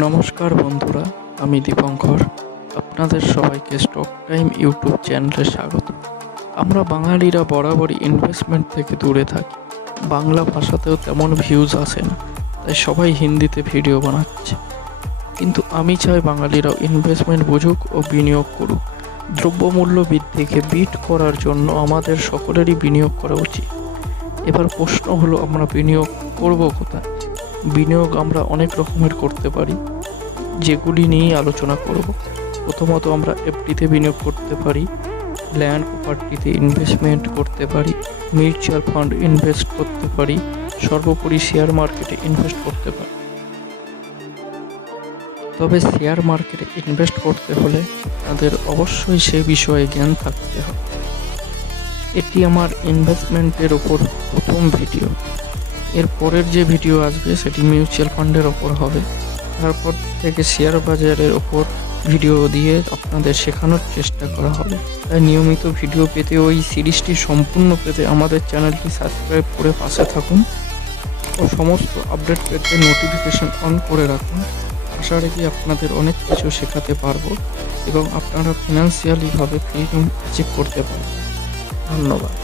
নমস্কার বন্ধুরা, আমি দীপঙ্কর। আপনাদের সবাইকে স্টক টাইম ইউটিউব চ্যানেলে স্বাগত। আমরা বাঙালিরা বরাবরই ইনভেস্টমেন্ট থেকে দূরে থাকি। বাংলা ভাষাতেও তেমন ভিউজ আসে না, তাই সবাই হিন্দিতে ভিডিও বানাচ্ছে। কিন্তু আমি চাই বাঙালিরাও ইনভেস্টমেন্ট বুঝুক ও বিনিয়োগ করুক। দ্রব্যমূল্য বৃদ্ধিকে বিট করার জন্য আমাদের সকলেরই বিনিয়োগ করা উচিত। এবার প্রশ্ন হলো, আমরা বিনিয়োগ করব কোথায়? বিনিয়োগ আমরা অনেক রকমের করতে পারি, যেগুলি নিয়েই আলোচনা করব। প্রথমত, আমরা এফডিতে বিনিয়োগ করতে পারি, ল্যান্ড প্রপার্টিতে ইনভেস্টমেন্ট করতে পারি, মিউচুয়াল ফান্ড ইনভেস্ট করতে পারি, সর্বোপরি শেয়ার মার্কেটে ইনভেস্ট করতে পারি। তবে শেয়ার মার্কেটে ইনভেস্ট করতে হলে তাদের অবশ্যই সে বিষয়ে জ্ঞান থাকতে হবে। এটি আমার ইনভেস্টমেন্টের ওপর প্রথম ভিডিও। এর পরের যে ভিডিও আসবে সেটি মিউচুয়াল ফান্ডের ওপর হবে। তারপর থেকে শেয়ার বাজারের ওপর ভিডিও দিয়ে আপনাদের শেখানোর চেষ্টা করা হবে। তাই নিয়মিত ভিডিও পেতে, ওই সিরিজটি সম্পূর্ণ পেতে আমাদের চ্যানেলটি সাবস্ক্রাইব করে পাশে থাকুন ও সমস্ত আপডেট পেতে নোটিফিকেশন অন করে রাখুন। আশা রাখি আপনাদের অনেক কিছু শেখাতে পারবো এবং আপনারা ফিনান্সিয়ালিভাবে ফ্রিডম অ্যাচিভ করতে পারবেন। ধন্যবাদ।